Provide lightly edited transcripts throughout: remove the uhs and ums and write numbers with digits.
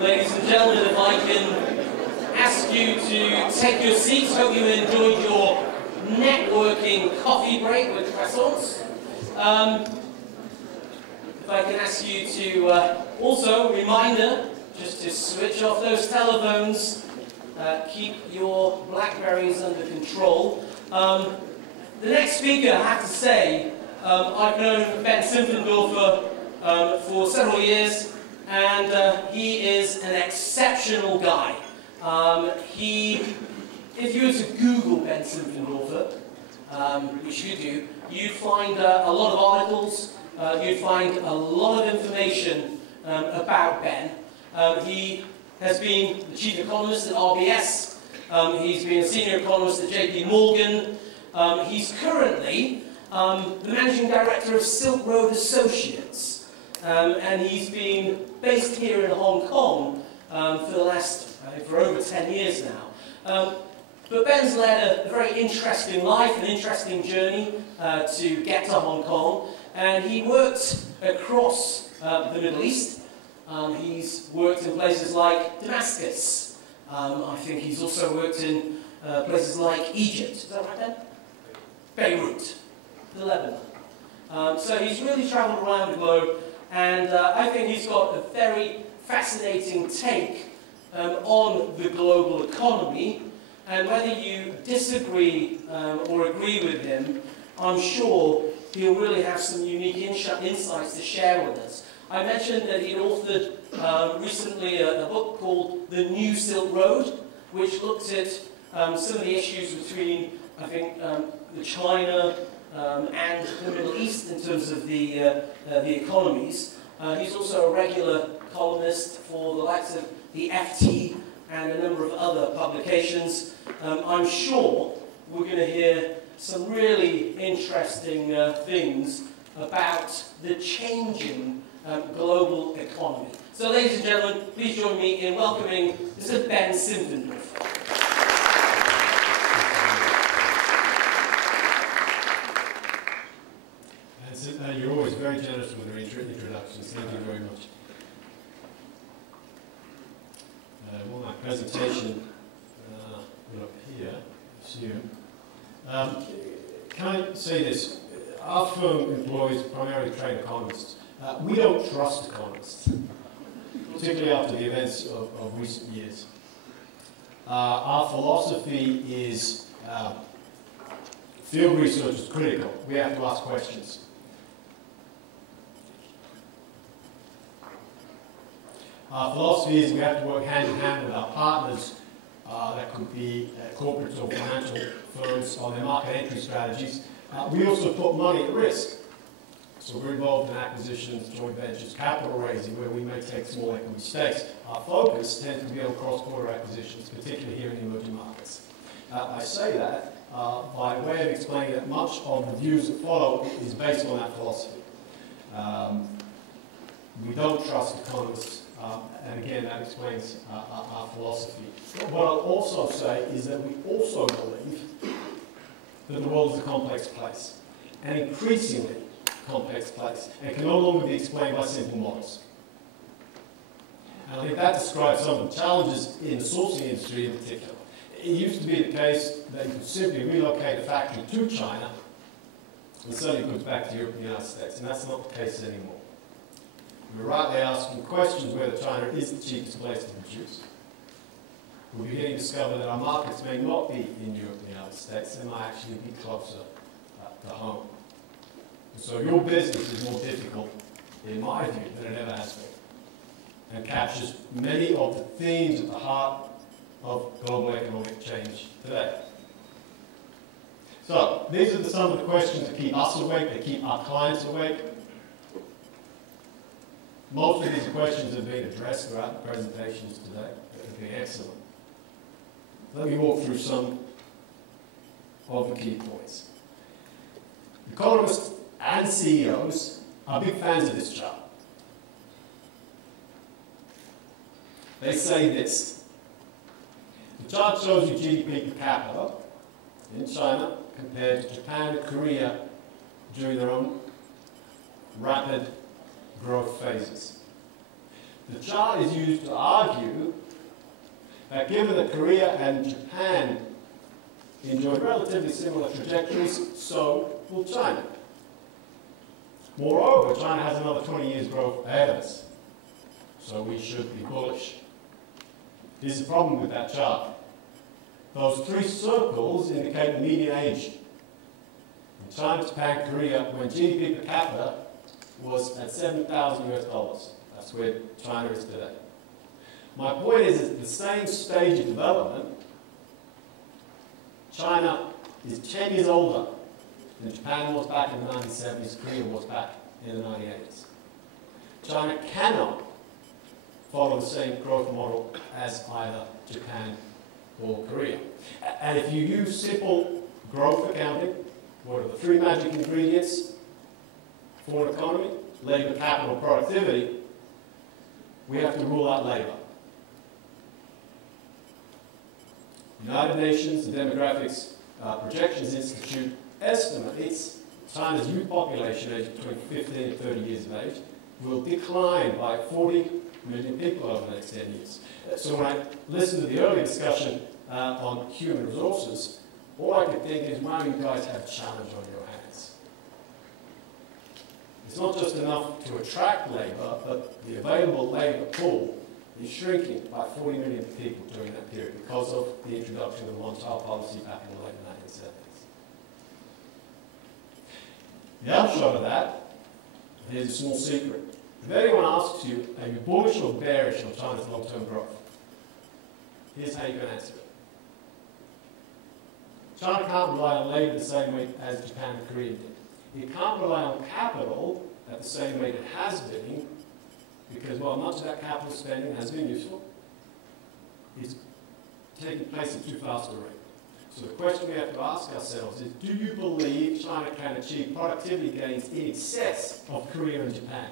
Ladies and gentlemen, if I can ask you to take your seats, hope you enjoyed your networking coffee break with croissants. If I can ask you to also, reminder, just to switch off those telephones, keep your Blackberries under control. The next speaker, I have to say, I've known Ben Simpfendorfer for several years, and he is an exceptional guy. If you were to Google Ben Simpfendorfer, which you do, you'd find a lot of articles, you'd find a lot of information about Ben. He has been the chief economist at RBS, he's been a senior economist at JP Morgan, he's currently the managing director of Silk Road Associates, and he's been based here in Hong Kong for over 10 years now. But Ben's led a very interesting life, an interesting journey to get to Hong Kong, and he worked across the Middle East. He's worked in places like Damascus. I think he's also worked in places like Egypt. Is that right, Ben? Beirut, the Lebanon. So he's really travelled around the globe, and I think he's got a very fascinating take on the global economy. And whether you disagree or agree with him, I'm sure he'll really have some unique insights to share with us. I mentioned that he'd authored recently a book called The New Silk Road, which looked at some of the issues between, I think, China and the Middle East in terms of the economies. He's also a regular columnist for the likes of the FT and a number of other publications. I'm sure we're going to hear some really interesting things about the changing global economy. So, ladies and gentlemen, please join me in welcoming Mr. Ben Simpfendorfer. You're always very generous with your introductions. Thank you very much. Well, my presentation up here, I assume. Can I say this? Our firm employs primarily trained economists. We don't trust economists, particularly after the events of recent years. Our philosophy is field research is critical. We have to ask questions. Our philosophy is we have to work hand in hand with our partners, that could be corporate or financial firms, on their market entry strategies. We also put money at risk. So we're involved in acquisitions, joint ventures, capital raising, where we may take small equity stakes. Our focus tends to be on cross-border acquisitions, particularly here in the emerging markets. I say that by way of explaining that much of the views that follow is based on that philosophy. We don't trust economists. And again, that explains our philosophy. What I'll also say is that we also believe that the world is a complex place, an increasingly complex place, and can no longer be explained by simple models. And I think that describes some of the challenges in the sourcing industry in particular. It used to be the case that you could simply relocate a factory to China and sell your goods back to Europe and the United States, and that's not the case anymore. We're rightly asking questions whether China is the cheapest place to produce. We're beginning to discover that our markets may not be in Europe and the United States, they might actually be closer to home. And so your business is more difficult, in my view, than it ever has been, and captures many of the themes at the heart of global economic change today. So these are some of the questions that keep us awake, they keep our clients awake. Most of these questions have been addressed throughout the presentations today. That would be excellent. Let me walk through some of the key points. Economists and CEOs are big fans of this chart. They say this. The chart shows you GDP per capita in China compared to Japan and Korea during their own rapid growth phases. The chart is used to argue that given that Korea and Japan enjoy relatively similar trajectories, so will China. Moreover, China has another 20 years growth ahead of us, so we should be bullish. Here's the problem with that chart. Those three circles indicate the median age. In China, Japan, Korea, when GDP per capita was at $7,000 US. That's where China is today. My point is, at the same stage of development, China is 10 years older than Japan was back in the 1970s, Korea was back in the 1980s. China cannot follow the same growth model as either Japan or Korea. And if you use simple growth accounting, what are the three magic ingredients for an economy? Labor, capital, productivity. We have to rule out labor. United Nations, the Demographics Projections Institute estimates China's youth population aged between 15 and 30 years of age will decline by 40 million people over the next 10 years. So when I listened to the earlier discussion on human resources, all I could think is, wow, you guys have a challenge on your hands. It's not just enough to attract labor, but the available labor pool is shrinking by 40 million people during that period because of the introduction of the one-child policy back in the late 1970s. The upshot of that, here's a small secret. If anyone asks you, are you bullish or bearish on China's long-term growth? Here's how you can answer it. China can't rely on labor the same way as Japan and Korea did. It can't rely on capital at the same rate it has been, because while much of that capital spending has been useful, it's taking place at too fast a rate. So the question we have to ask ourselves is, do you believe China can achieve productivity gains in excess of Korea and Japan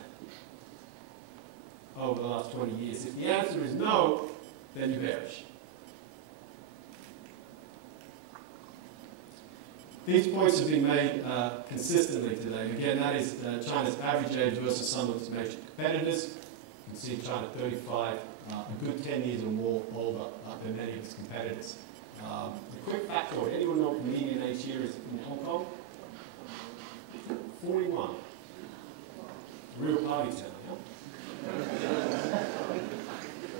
over the last 20 years? If the answer is no, then you're bearish. These points have been made consistently today. Again, that is China's average age versus some of its major competitors. You can see China 35, a good 10 years or more older than many of its competitors. A quick factoid, anyone know what the median age here is in Hong Kong? 41. Real party town, yeah?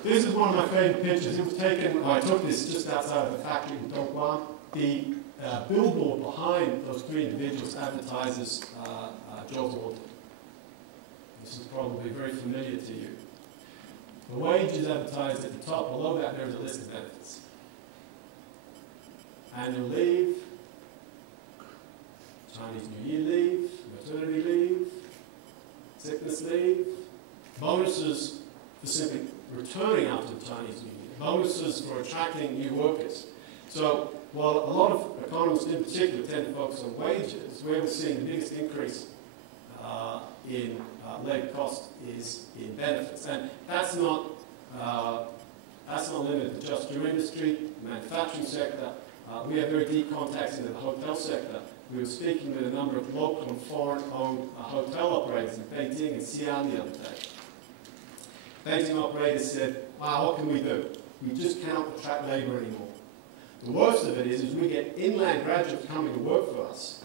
This is one of my favorite pictures. It was taken, I took this just outside of the factory in Dongguan. The billboard behind those three individuals advertises jobs wanted. This is probably very familiar to you. The wage is advertised at the top. Below that, there is a list of benefits. Annual leave, Chinese New Year leave, maternity leave, sickness leave, bonuses for simply returning after the Chinese New Year, bonuses for attracting new workers. So while a lot of economists in particular tend to focus on wages, where we're seeing the biggest increase in labour cost is in benefits. And that's not limited to just your industry, the manufacturing sector. We have very deep contacts into the hotel sector. We were speaking with a number of local and foreign-owned hotel operators in Beijing and Xi'an the other day. Beijing operators said, wow, what can we do? We just cannot attract labour anymore. The worst of it is we get inland graduates coming to work for us.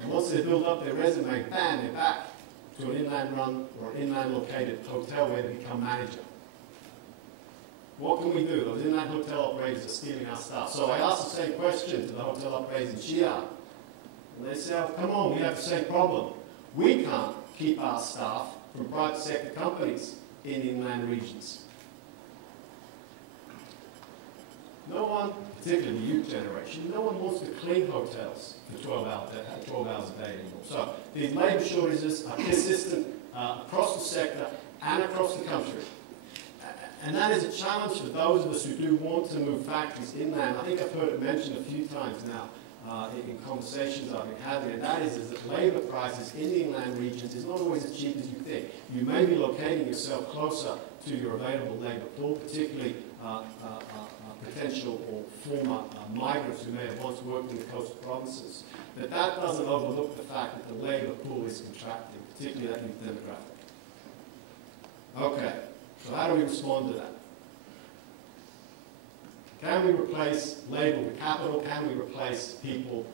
And once they build up their resume, bam, they're back to an inland run or an inland located hotel where they become manager. What can we do? Those inland hotel operators are stealing our staff. So I asked the same question to the hotel operators in Xi'an. And they said, oh, come on, we have the same problem. We can't keep our staff from private sector companies in inland regions. No one, particularly the youth generation, no one wants to clean hotels for 12 hours a day anymore. So these labour shortages are consistent across the sector and across the country. And that is a challenge for those of us who do want to move factories inland. I think I've heard it mentioned a few times now in conversations I've been having, and that is that labour prices in the inland regions is not always as cheap as you think. You may be locating yourself closer to your available labour pool, particularly potential or former migrants who may have once worked in the coastal provinces. But that doesn't overlook the fact that the labour pool is contracting, particularly that youth demographic. Okay, so how do we respond to that? Can we replace labor with capital? Can we replace people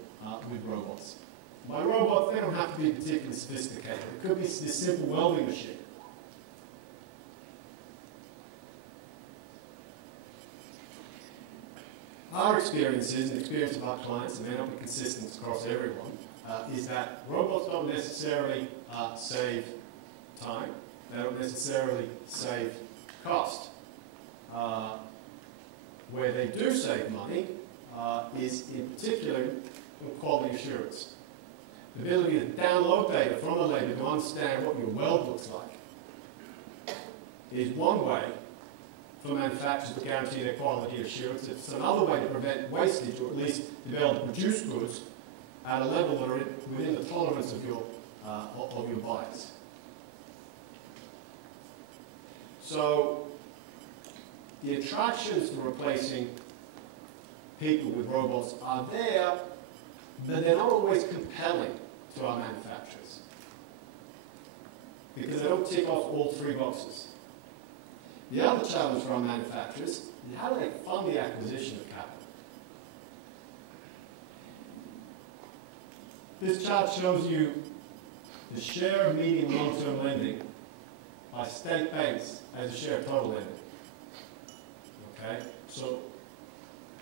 with robots? By robots, they don't have to be particularly sophisticated. It could be this simple welding machine. Our experiences and the experience of our clients, and may not be consistent across everyone, is that robots don't necessarily save time. They don't necessarily save cost. Where they do save money is in particular in quality assurance. The ability to download data from the labor to understand what your weld looks like is one way for manufacturers to guarantee their quality assurance. It's another way to prevent wastage, or at least to be able to produce goods at a level that are within the tolerance of your buyers. So the attractions to replacing people with robots are there, but they're not always compelling to our manufacturers, because they don't tick off all three boxes. The other challenge for our manufacturers is how do they fund the acquisition of capital? This chart shows you the share of medium long-term lending by state banks as a share of total lending. Okay, so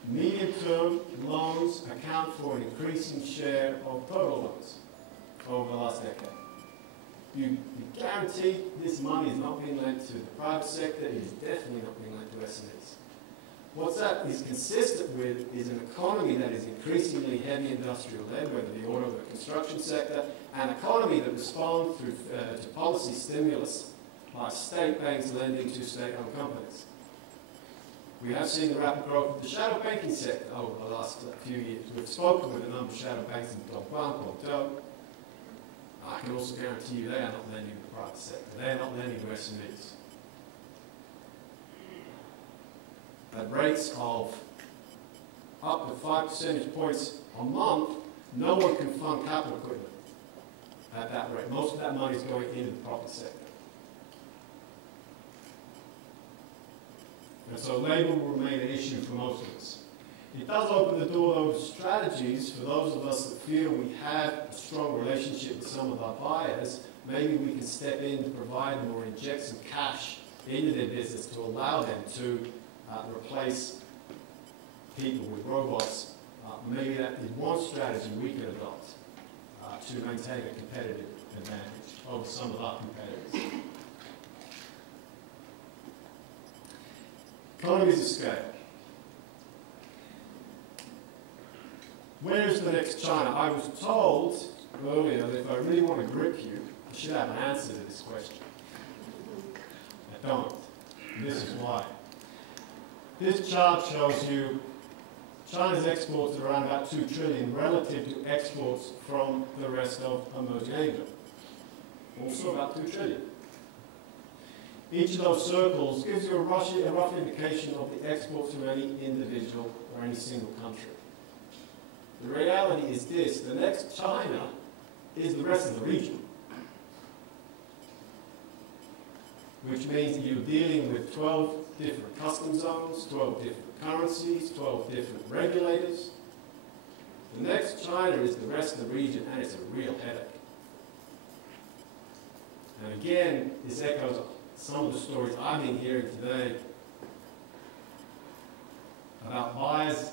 medium-term loans account for an increasing share of total loans over the last decade. You guarantee this money is not being lent to the private sector, it is definitely not being lent to SMEs. What that is consistent with is an economy that is increasingly heavy industrial-led, whether the auto or the construction sector, an economy that responds through to policy stimulus by state banks lending to state-owned companies. We have seen the rapid growth of the shadow banking sector over the last few years. We've spoken with a number of shadow banks in Dongguan, Guangzhou. I can also guarantee you they are not lending to the private sector. They are not lending to SMEs. At rates of up to 5 percentage points a month, no one can fund capital equipment at that rate. Most of that money is going into the property sector. And so labor will remain an issue for most of us. It does open the door, though, to strategies for those of us that feel we have a strong relationship with some of our buyers. Maybe we can step in to provide them or inject some cash into their business to allow them to replace people with robots. Maybe that is one strategy we could adopt to maintain a competitive advantage over some of our competitors. Economies of scale. Where is the next China? I was told earlier that if I really want to grip you, I should have an answer to this question. I don't. And this is why. This chart shows you China's exports are around about 2 trillion relative to exports from the rest of emerging Asia. Also about 2 trillion. Each of those circles gives you a rough indication of the exports to any individual or any single country. The reality is this: the next China is the rest of the region, which means that you're dealing with 12 different custom zones, 12 different currencies, 12 different regulators. The next China is the rest of the region, and it's a real headache. And again, this echoes some of the stories I've been hearing today about buyers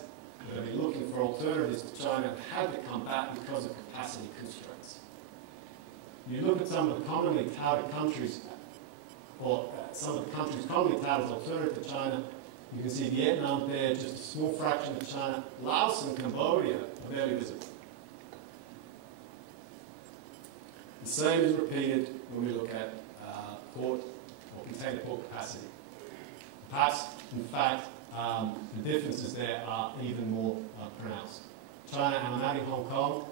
that have been looking for alternatives to China and had to come back because of capacity constraints. You look at some of the commonly touted countries, or some of the countries commonly touted as alternative to China. You can see Vietnam there, just a small fraction of China. Laos and Cambodia are barely visible. The same is repeated when we look at port or container port capacity. Perhaps, in fact, the differences there are even more pronounced. China and adding Hong Kong,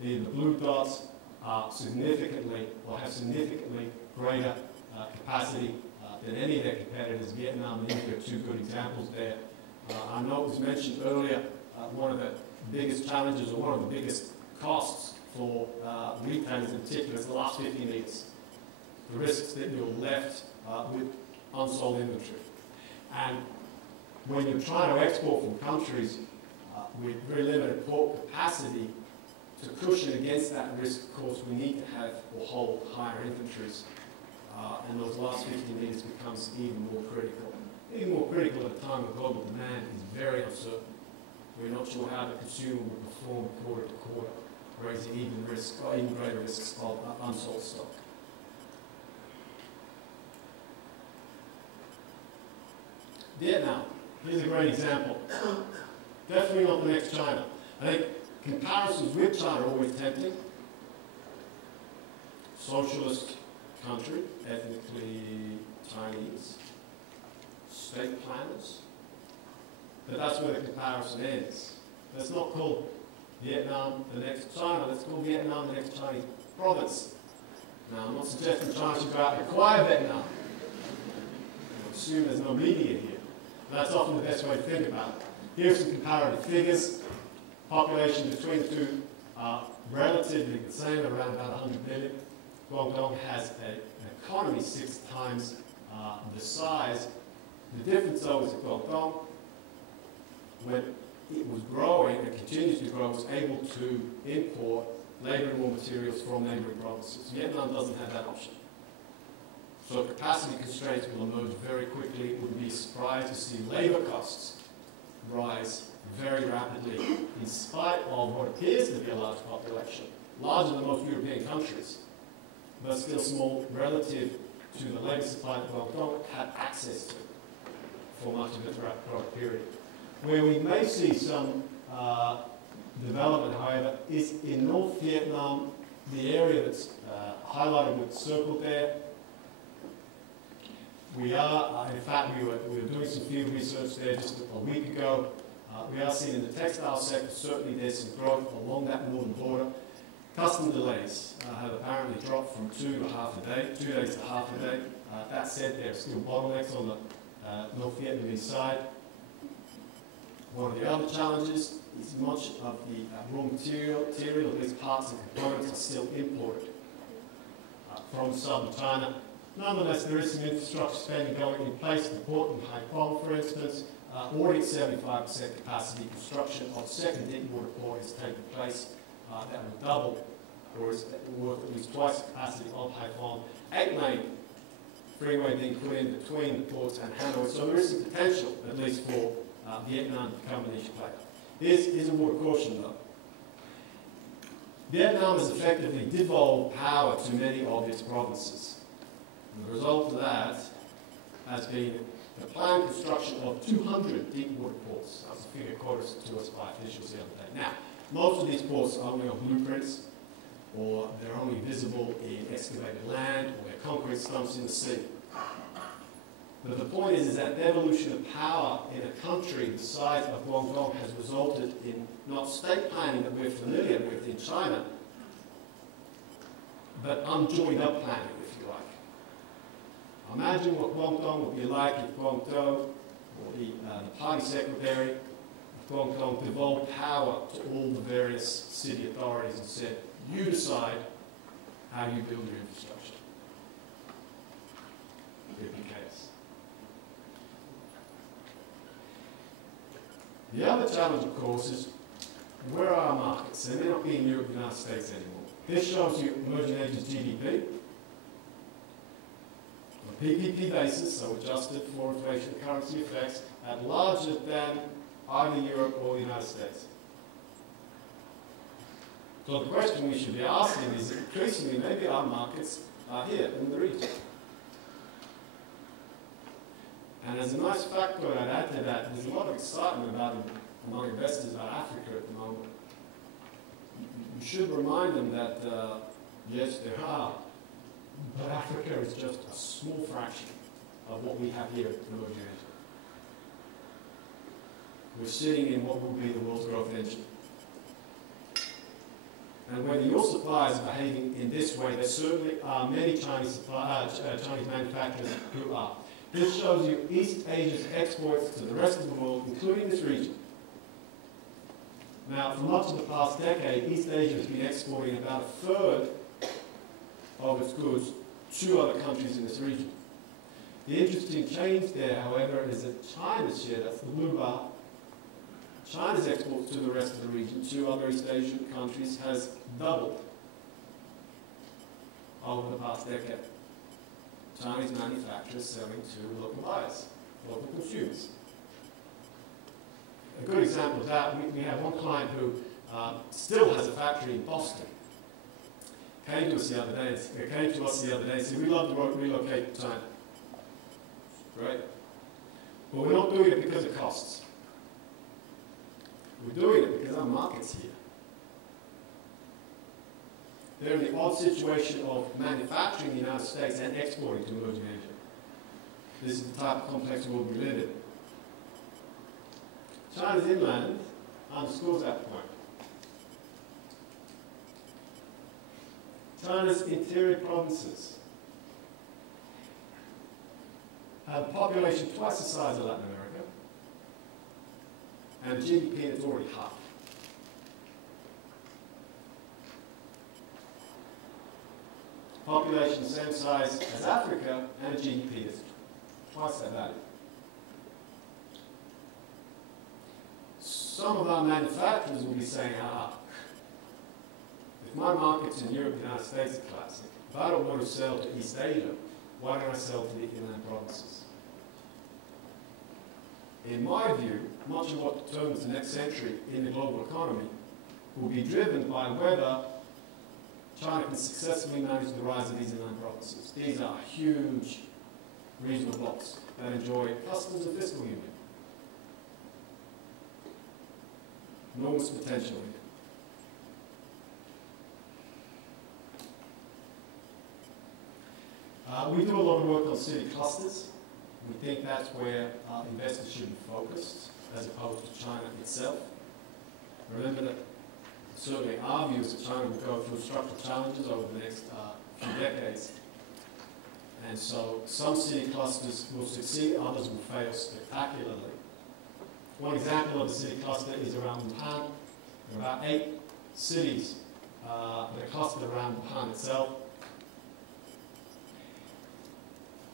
the blue dots are significantly, or have significantly greater capacity than any of their competitors. Vietnam and India are two good examples there. I know it was mentioned earlier, one of the biggest challenges, or one of the biggest costs for retailers in particular, is the last 15 years. the risks that you're left with unsold inventory. And when you're trying to export from countries with very limited port capacity, to cushion against that risk, of course, we need to have or hold higher inventories. And those last 50 meters becomes even more critical. Even more critical at a time when global demand is very uncertain. We're not sure how the consumer will perform quarter to quarter, raising even risk or even greater risks of unsold stock. Vietnam, here's a great example. Definitely not the next China. I think comparisons with China are always tempting. Socialist country, ethnically Chinese, state planners. But that's where the comparison ends. Let's not call Vietnam the next China, let's call Vietnam the next Chinese province. Now, I'm not suggesting China should go out and acquire Vietnam. I assume there's no media here. That's often the best way to think about it. Here's some comparative figures. Population between the two are relatively the same, around about 100 million. Guangdong has an economy 6 times the size. The difference, though, is that Guangdong, when it was growing and continues to grow, was able to import labor and raw materials from neighboring provinces. Vietnam doesn't have that option. So capacity constraints will emerge very quickly. It would be a surprise to see labor costs rise very rapidly, in spite of what appears to be a large population, larger than most European countries, but still small relative to the labor supply that Guangdong had access to for much of its product period. Where we may see some development, however, is in North Vietnam, the area that's highlighted with circled there. We are, in fact, we were doing some field research there just a week ago. We are seeing in the textile sector, certainly there's some growth along that northern border. Custom delays have apparently dropped from 2 to half a day, 2 days to half a day. That said, there are still bottlenecks on the North Vietnamese side. One of the other challenges is much of the raw material, at least parts and components, are still imported from southern China. Nonetheless, there is some infrastructure spending going in place. The port in Haiphong, for instance, already at 75% capacity. Construction of second deep-water port is taking place. That will double, or is worth at least twice the capacity of Haiphong. 8-lane freeway being put in between the ports and Hanoi. So there is some potential, at least for Vietnam to become an issue player. Here's a word of caution, though. Vietnam has effectively devolved power to many of its provinces. And the result of that has been the planned construction of 200 deep-water ports. That was a figure quoted to us by officials the other day. Now, most of these ports are only on blueprints, or they're only visible in excavated land, or they're concrete stumps in the sea. But the point is that the evolution of power in a country the size of Guangdong has resulted in not state planning that we're familiar with in China, but unjoined up planning, if you like. Imagine what Guangdong would be like if Guangdong, or the party secretary of Guangdong, devolved power to all the various city authorities and said, you decide how you build your infrastructure. It'd be chaos. The other challenge, of course, is where are our markets? They may not be in Europe and the United States anymore. This shows you emerging nations GDP. On a PPP basis, so adjusted for inflation and currency effects, at larger than either Europe or the United States. So the question we should be asking is increasingly maybe our markets are here in the region. And as a nice factor I'd add to that, there's a lot of excitement among investors about Africa at the moment. You should remind them that, yes, there are, but Africa is just a small fraction of what we have here in emerging Asia. We're sitting in what will be the world's growth engine. And when your suppliers are behaving in this way, there certainly are many Chinese manufacturers who are. This shows you East Asia's exports to the rest of the world, including this region. Now, for much of the past decade, East Asia has been exporting about 1/3 of its goods 2 other countries in this region. The interesting change there, however, is that China's share, that's the blue bar, China's exports to the rest of the region, 2 other East Asian countries, has doubled over the past decade. Chinese manufacturers selling to local buyers, local consumers. A good example of that, we have one client who still has a factory in Boston. Came to us the other day and said, we'd love to relocate to China. Great. But we're not doing it because of costs. We're doing it because our market's here. They're in the odd situation of manufacturing in the United States and exporting to emerging Asia. This is the type of complex world we live in. China's inland underscores that point. China's interior provinces have a population twice the size of Latin America, and a GDP that's already half. Population the same size as Africa, and a GDP that's twice that value. Some of our manufacturers will be saying, if my markets in Europe and the United States are classic, if I don't want to sell to East Asia, why don't I sell to the inland provinces? In my view, much of what determines the next century in the global economy will be driven by whether China can successfully manage the rise of these inland provinces. These are huge regional blocks that enjoy customs and fiscal union. Enormous potential here. We do a lot of work on city clusters. We think that's where investors should be focused, as opposed to China itself. Remember that certainly our view is that China will go through structural challenges over the next few decades. And so some city clusters will succeed, others will fail spectacularly. One example of a city cluster is around Wuhan. There are about 8 cities that are clustered around Wuhan itself.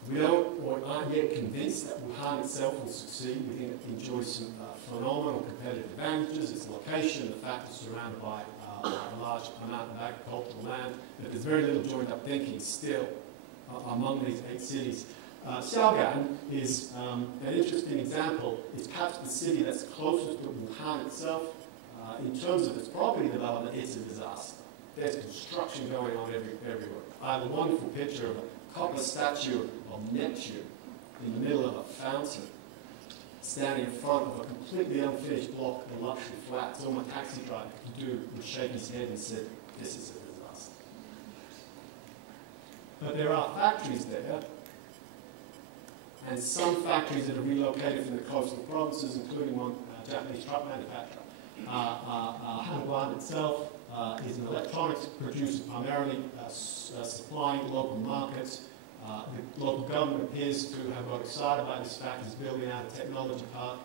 We don't, or aren't yet convinced that Wuhan itself will succeed. We think it enjoys some phenomenal competitive advantages. Its location, the fact it's surrounded by a large amount of agricultural land, but there's very little joined-up thinking still among these 8 cities. Xiaogan is an interesting example. It's perhaps the city that's closest to Wuhan itself. In terms of its property development, it's a disaster. There's construction going on everywhere. I have a wonderful picture of a copper statue of Neptune in the middle of a fountain, standing in front of a completely unfinished block of luxury flats. All my taxi driver could do was shake his head and said, "This is a disaster." But there are factories there, and some factories that are relocated from the coastal provinces, including one Japanese truck manufacturer. Hangguan itself is an electronics producer, primarily supplying local markets. The local government appears to have got excited about this fact, is building out a technology park.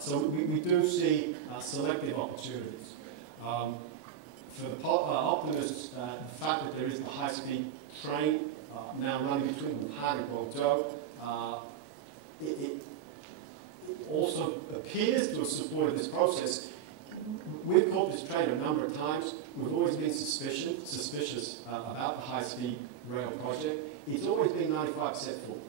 So we do see selective opportunities. For the optimists, the fact that there is the high-speed train now running between Wuhan and Guangzhou, it also appears to have supported this process. We've called this train a number of times. We've always been suspicious about the high-speed rail project. It's always been 95% full.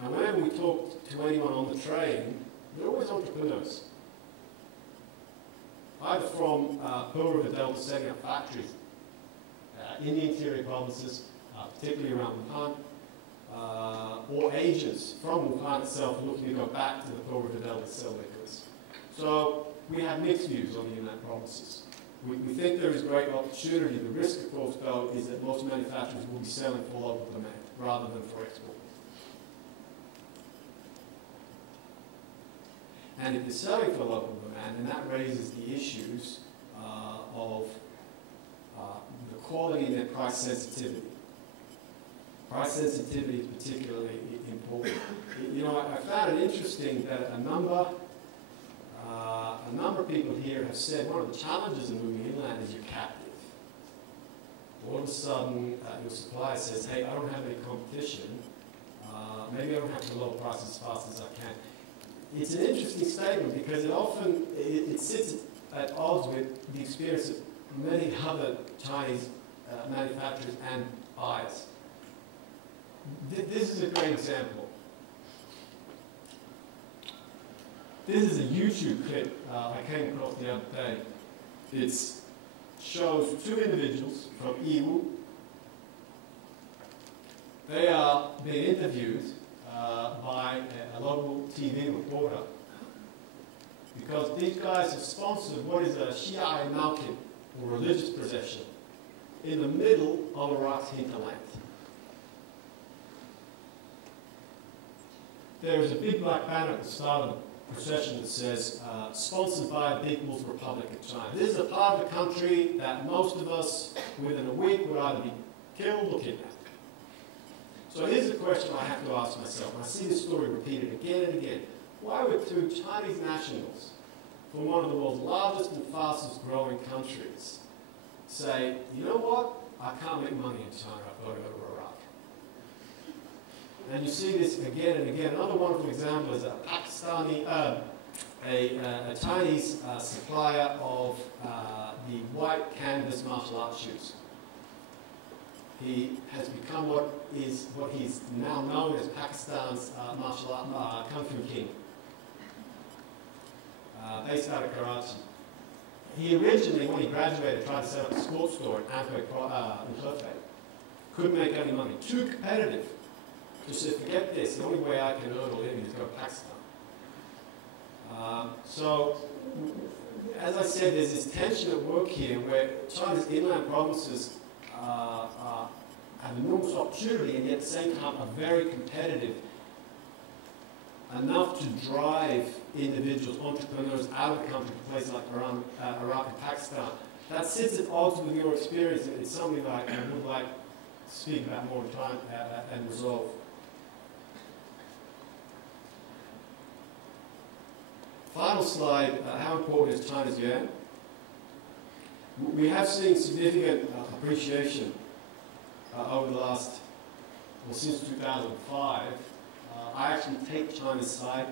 And whenever we talk to anyone on the train, they're always entrepreneurs. Either from Pearl River Delta setting up factories in the interior provinces, particularly around Wuhan, or agents from Wuhan itself looking to go back to the Pearl River Delta to sell their goods. So we have mixed views on the inland provinces. We think there is great opportunity. The risk, of course, though, is that most manufacturers will be selling for local demand rather than for export. And if they're selling for local demand, then that raises the issues of the quality and their price sensitivity. Price sensitivity is particularly important. You know, I found it interesting that a number of people here have said one of the challenges of moving inland is you're captive. all of a sudden your supplier says, hey, I don't have any competition, maybe I don't have to lower prices as fast as I can. It's an interesting statement because it often it sits at odds with the experience of many other Chinese manufacturers and buyers. This is a great example. This is a YouTube clip I came across the other day. It shows two individuals from Yiwu. They are being interviewed by a local TV reporter because these guys have sponsored what is a Shia market or religious procession in the middle of Iraq's hinterland. There is a big black banner at the start of the procession that says, sponsored by the People's Republic of China. This is a part of the country that most of us, within a week, would either be killed or kidnapped. So here's the question I have to ask myself, and I see this story repeated again and again. Why would two Chinese nationals from one of the world's largest and fastest growing countries say, you know what, I can't make money in China, I've got to go to Iraq? And you see this again and again. Another wonderful example is a Pakistani, a Chinese supplier of the white canvas martial arts shoes. He has become what he's now known as Pakistan's martial art Kung Fu King, based out of Karachi. He originally, when he graduated, tried to set up a sports store in Hefei. Couldn't make any money. Too competitive. Just said, forget this. The only way I can earn a living is go to Pakistan. So, as I said, there's this tension at work here where China's inland provinces have enormous opportunity and yet at the same time are very competitive, enough to drive individuals, entrepreneurs out of the country to places like Iran, Iraq and Pakistan. That sits at odds with your experience. It's something that I would like to speak about more in time and resolve. Final slide, how important is China's yuan? We have seen significant appreciation over the last, well, since 2005. I actually take China's side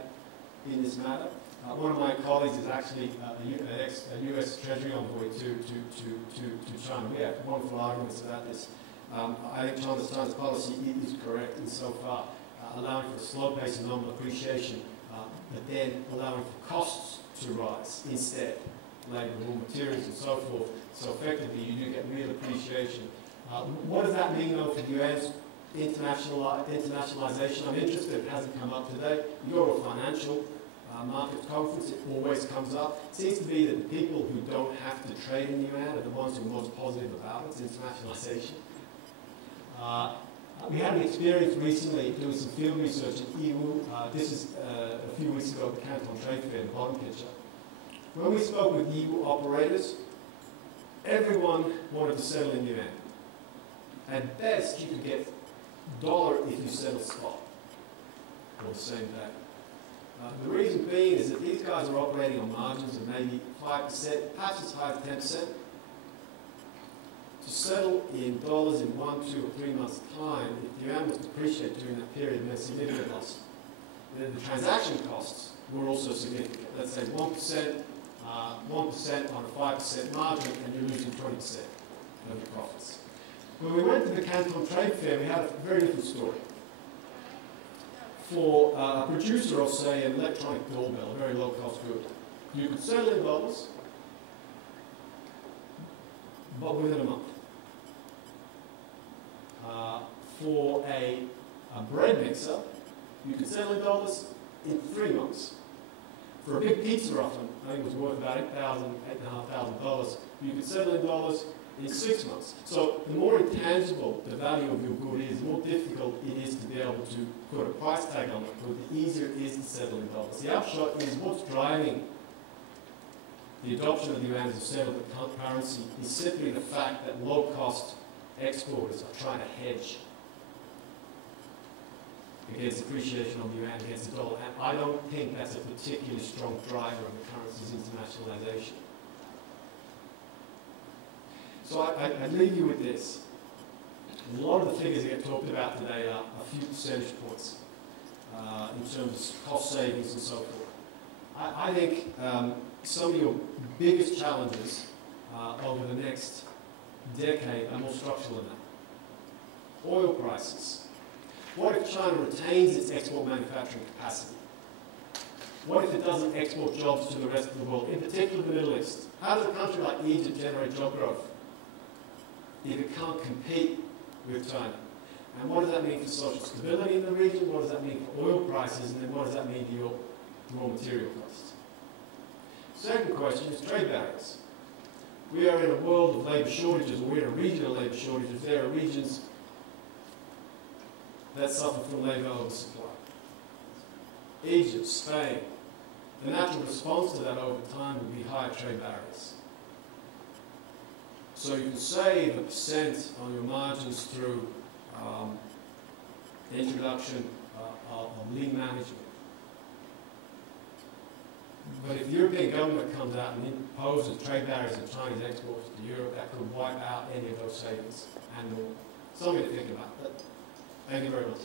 in this matter. One of my colleagues is actually a US Treasury envoy to China. We have wonderful arguments about this. I think China's policy is correct in so far, allowing for a slow pace of nominal appreciation, but then allowing for costs to rise instead, labor, raw materials and so forth. So effectively you do get real appreciation. What does that mean though for the yuan's internationalization? I'm interested, it hasn't come up today. Euro Financial Markets Conference, it always comes up. It seems to be that the people who don't have to trade in yuan are the ones who are most positive about its internationalization. We had an experience recently doing some field research in Yiwu. This is a few weeks ago at the Canton Trade Fair, the bottom picture. When we spoke with Yiwu operators, everyone wanted to settle in yuan. At best, you could get dollar if you settle spot, or the same day. The reason being is that these guys are operating on margins of maybe 5%, perhaps as high as 10%. To settle in dollars in 1, 2, or 3 months' time, if the yuan was depreciated during that period, meant significant loss. The transaction costs were also significant. Let's say 1% on a 5% margin, and you're losing 20% of your profits. When we went to the Canton Trade Fair, we had a very different story. For a producer of, say, an electronic doorbell, a very low-cost good, you could settle in dollars, but within a month. For a bread mixer, you could settle in dollars in 3 months. For a big pizza oven, I think it was worth about $8,500, you could settle in dollars in 6 months. So the more intangible the value of your good is, the more difficult it is to be able to put a price tag on it, but the easier it is to settle in dollars. The upshot is what's driving the adoption of the yuan as a settled currency is simply the fact that low-cost exporters are trying to hedge against appreciation of the yuan against the dollar. And I don't think that's a particularly strong driver of the currency's internationalization. So I leave you with this. A lot of the figures that get talked about today are a few percentage points in terms of cost savings and so forth. I think some of your biggest challenges over the next decade are more structural than that. Oil prices. What if China retains its export manufacturing capacity? What if it doesn't export jobs to the rest of the world, in particular the Middle East? How does a country like Egypt generate job growth if it can't compete with China? And what does that mean for social stability in the region? What does that mean for oil prices? And then what does that mean to your raw material costs? Second question is trade barriers. We are in a world of labour shortages, or we're in a region of labour shortages. There are regions that suffer from labour oversupply. Egypt, Spain. The natural response to that over time would be higher trade barriers. So you can save a percent on your margins through the introduction of lean management. But if the European government comes out and imposes trade barriers on Chinese exports to Europe, that could wipe out any of those savings and more. Something to think about. But thank you very much.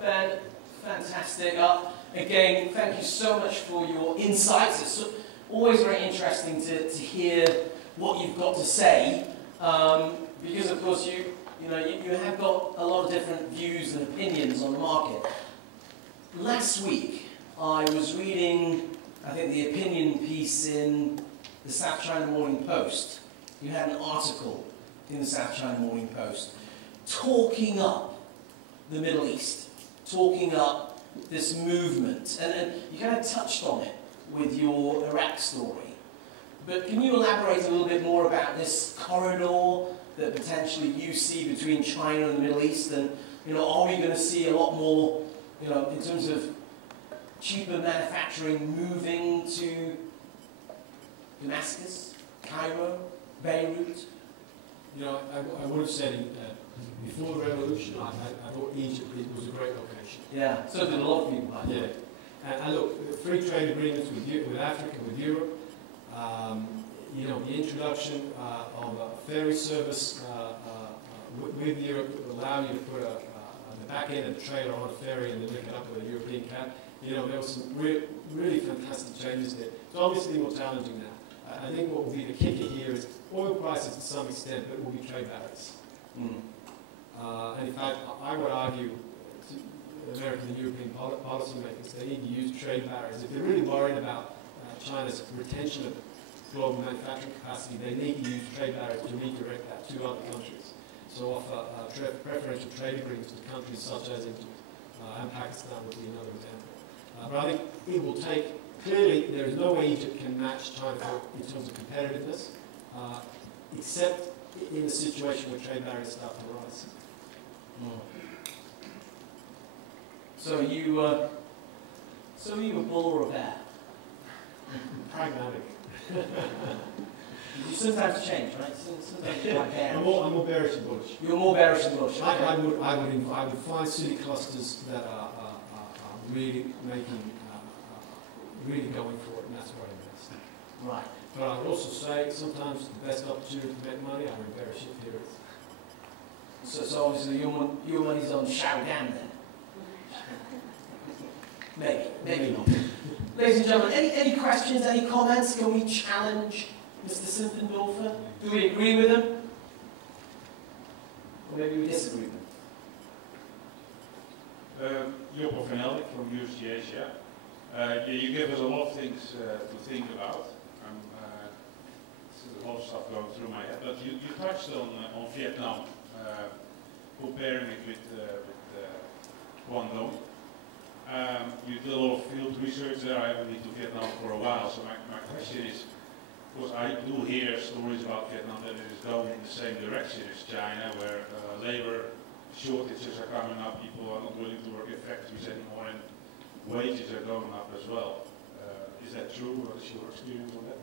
Ben, fantastic. Again, thank you so much for your insights. It's always very interesting to hear what you've got to say, because of course you have got a lot of different views and opinions on the market. Last week I was reading, I think, the opinion piece in the South China Morning Post. You had an article in the South China Morning Post talking up the Middle East, talking up this movement, and you kind of touched on it with your Iraq story. But can you elaborate a little bit more about this corridor that potentially you see between China and the Middle East, and are we going to see a lot more, in terms of cheaper manufacturing moving to Damascus, Cairo, Beirut? I would have said before the revolution, I thought Egypt was a great location. Yeah, so did a lot of people. Yeah, and look, free trade agreements with Africa, with Europe, the introduction of a ferry service with Europe that would allow you to put the back end of the trailer on a ferry and then link it up with a European cab. There were some really fantastic changes there. It's obviously more challenging now. I think what will be the kicker here is oil prices to some extent, but it will be trade barriers. And in fact, I would argue to American and European policymakers, they need to use trade barriers. If they're really worried about China's retention of global manufacturing capacity, they need to use trade barriers to redirect that to other countries. So offer preferential trade agreements with countries such as Egypt and Pakistan would be another example. But I think it will take, clearly there is no way Egypt can match China in terms of competitiveness, except in a situation where trade barriers start to rise. So you a bull or a bear? Pragmatic. You sometimes change, right? Sometimes you're like bearish. I'm more bearish than bullish. You're more bearish than bullish. Okay. I would find city clusters that are really really going for it, and that's where I invest. Right. But I would also say sometimes the best opportunity to make money are in bearish periods. So obviously your money's on Shaogan then. Maybe not. Ladies and gentlemen, any questions, any comments? Can we challenge Mr. Simpfendorfer? Do we agree with him? Or maybe we disagree with him? Job van Eldik from USG Asia. You give us a lot of things to think about. There's a lot of stuff going through my head. But you touched on Vietnam, comparing it with Guangdong. You did a lot of field research there. I haven't been to Vietnam for a while, so my question is, of course, I do hear stories about Vietnam that it is going in the same direction as China, where labor shortages are coming up, people are not willing to work in factories anymore, and wages are going up as well. Is that true? What is your experience on that?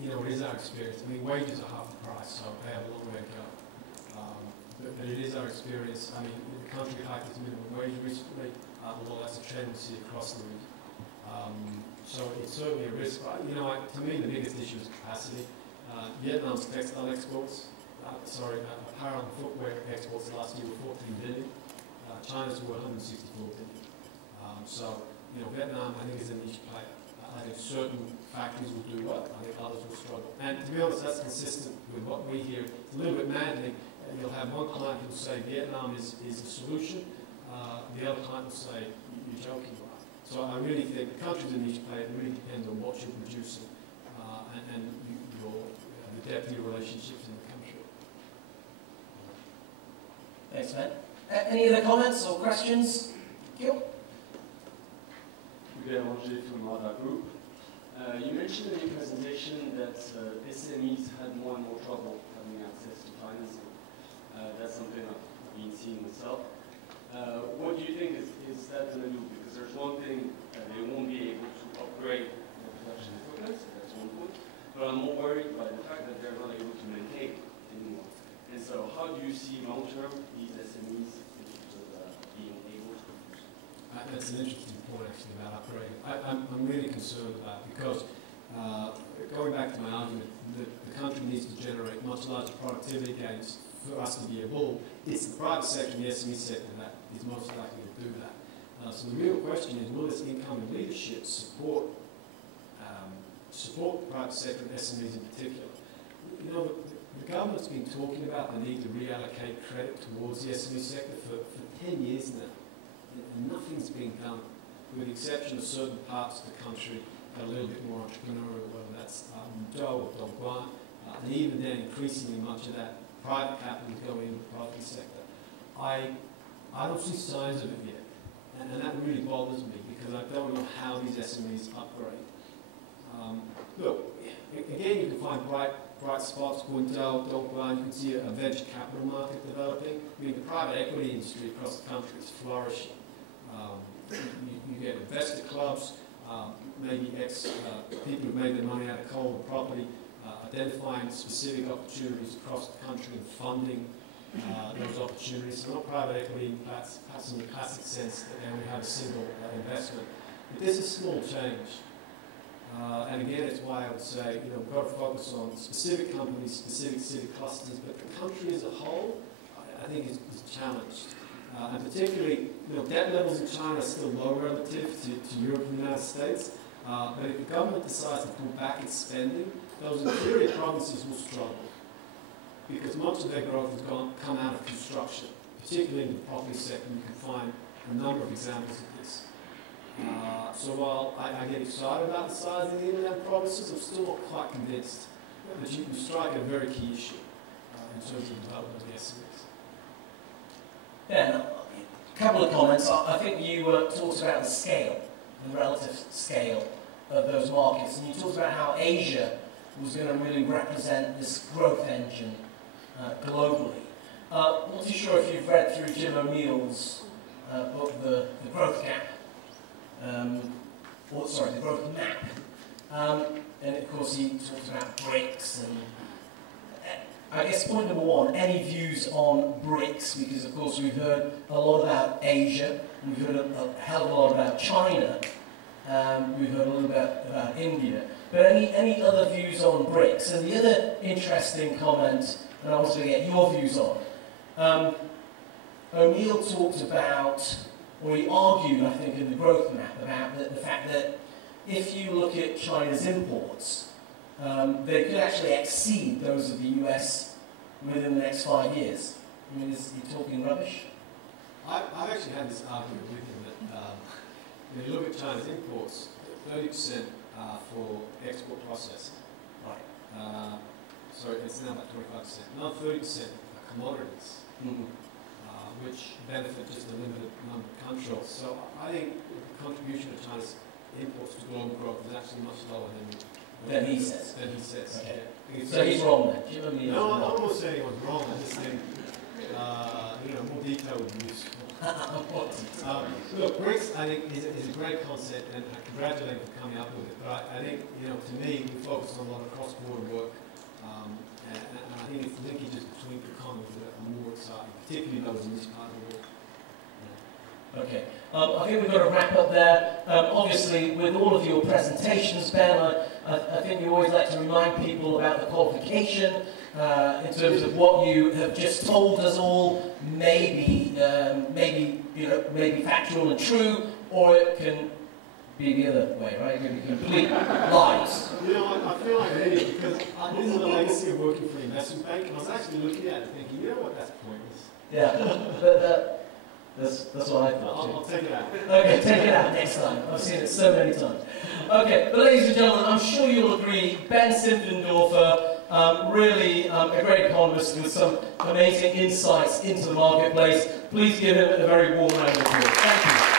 It is our experience. I mean, wages are half the price, so they have a long way to go. But it is our experience. I mean, the country hiked its minimum wage recently, although that's a trend we see across the region. So it's certainly a risk. But, you know, to me, the biggest issue is capacity. Vietnam's textile exports, apparel and footwear exports last year were 14 billion. China's were 164 billion. So, you know, Vietnam, I think, is a niche player. I think certain factories will do well. I think others will struggle. And to be honest, that's consistent with what we hear. It's a little bit maddening. You'll have one client who will say Vietnam is the solution. The other client will say, you're joking, right? So I really think the country's a niche player. It really depends on what you're producing and the depth of your relationships in the country. Thanks, Ben. Any other comments or questions? Gil? Roger from Lava Group. You mentioned in your presentation that SMEs had more and more trouble having access to financing. That's something I've been seeing myself. What do you think is that going to do? Because there's one thing, they won't be able to upgrade their production equipment, that's one point. But I'm more worried by the fact that they're not able to maintain anymore. And so how do you see long-term these SMEs in terms of being able to produce? That's an interesting point, actually, about upgrading. I'm really concerned about it because, going back to my argument, the country needs to generate much larger productivity gains for us to be a bull. It's the private sector and the SME sector that is most likely to do that. So the real question is, will this incoming leadership support the private sector and SMEs in particular? You know, the government's been talking about the need to reallocate credit towards the SME sector for 10 years now. And nothing's been done, with the exception of certain parts of the country that are a little bit more entrepreneurial, whether that's Doe or Dongguan, and even then increasingly much of that private capital is going into the property sector. I don't see signs of it yet, and that really bothers me because I don't know how these SMEs upgrade. Look, again, you can find bright spots, Guangzhou, Dongguan, you can see a venture capital market developing. I mean, the private equity industry across the country is flourishing. You get investor clubs, maybe people who've made their money out of coal and property, identifying specific opportunities across the country and funding those opportunities. So not private equity, perhaps in the classic sense that they only have a single investment. But this is small change. And again, it's why I would say, you know, we've got to focus on specific companies, specific city clusters, but the country as a whole, I think is challenged. And particularly, you know, debt levels in China are still low relative to Europe and the United States. But if the government decides to pull back its spending, those inferior provinces will struggle. Because much of their growth has come out of construction, particularly in the property sector. You can find a number of examples of this. So while I get excited about the size of the inland provinces, I'm still not quite convinced that you can strike a very key issue in terms of development of the SMEs. Yeah, a couple of comments. I think you talked about the scale, the relative scale of those markets, and you talked about how Asia was going to really represent this growth engine globally. Not too sure if you've read through Jim O'Neill's book, The Growth Gap, the Growth Map. And of course he talks about BRICS, and I guess point number one, any views on BRICS, because of course we've heard a lot about Asia, we've heard a hell of a lot about China, we've heard a little bit about India, but any other views on BRICS? And the other interesting comment, and I want to get your views on, O'Neill talked about, or he argued, I think, in the growth map about the fact that if you look at China's imports, they could actually exceed those of the US within the next 5 years. I mean, is he talking rubbish? I've actually had this argument with him that when you look at China's imports, 30% are for export processing. Right. So it's now about 25%. Another 30% are commodities, which benefit just a limited number of countries. So I think the contribution of China's imports to global growth is actually much lower than he says. Okay. Yeah. So he's wrong then. No, I'm not saying he was wrong. I just think more detail would be useful. Look, BRICS, I think, is a great concept, and I congratulate him for coming up with it. But I think, to me, we focus on a lot of cross-border work, and I think it's linkages between economies that are more exciting, particularly those in this part of the world. Okay. I think we've got to wrap up there. Obviously, with all of your presentations, Ben, I think you always like to remind people about the qualification in terms of what you have just told us all. Maybe factual and true, or it can be the other way, right? It can be complete lies. You know, I feel like it is, because this is the legacy of working for an investment bank, and I was actually looking at it thinking, you know what, that's pointless. Yeah, but that's what I thought. I'll take it out. Okay, take it out next time. I've seen it so many times. Okay, but ladies and gentlemen, I'm sure you'll agree, Ben Simpfendorfer, really a great economist with some amazing insights into the marketplace. Please give him a very warm round of applause. Thank you.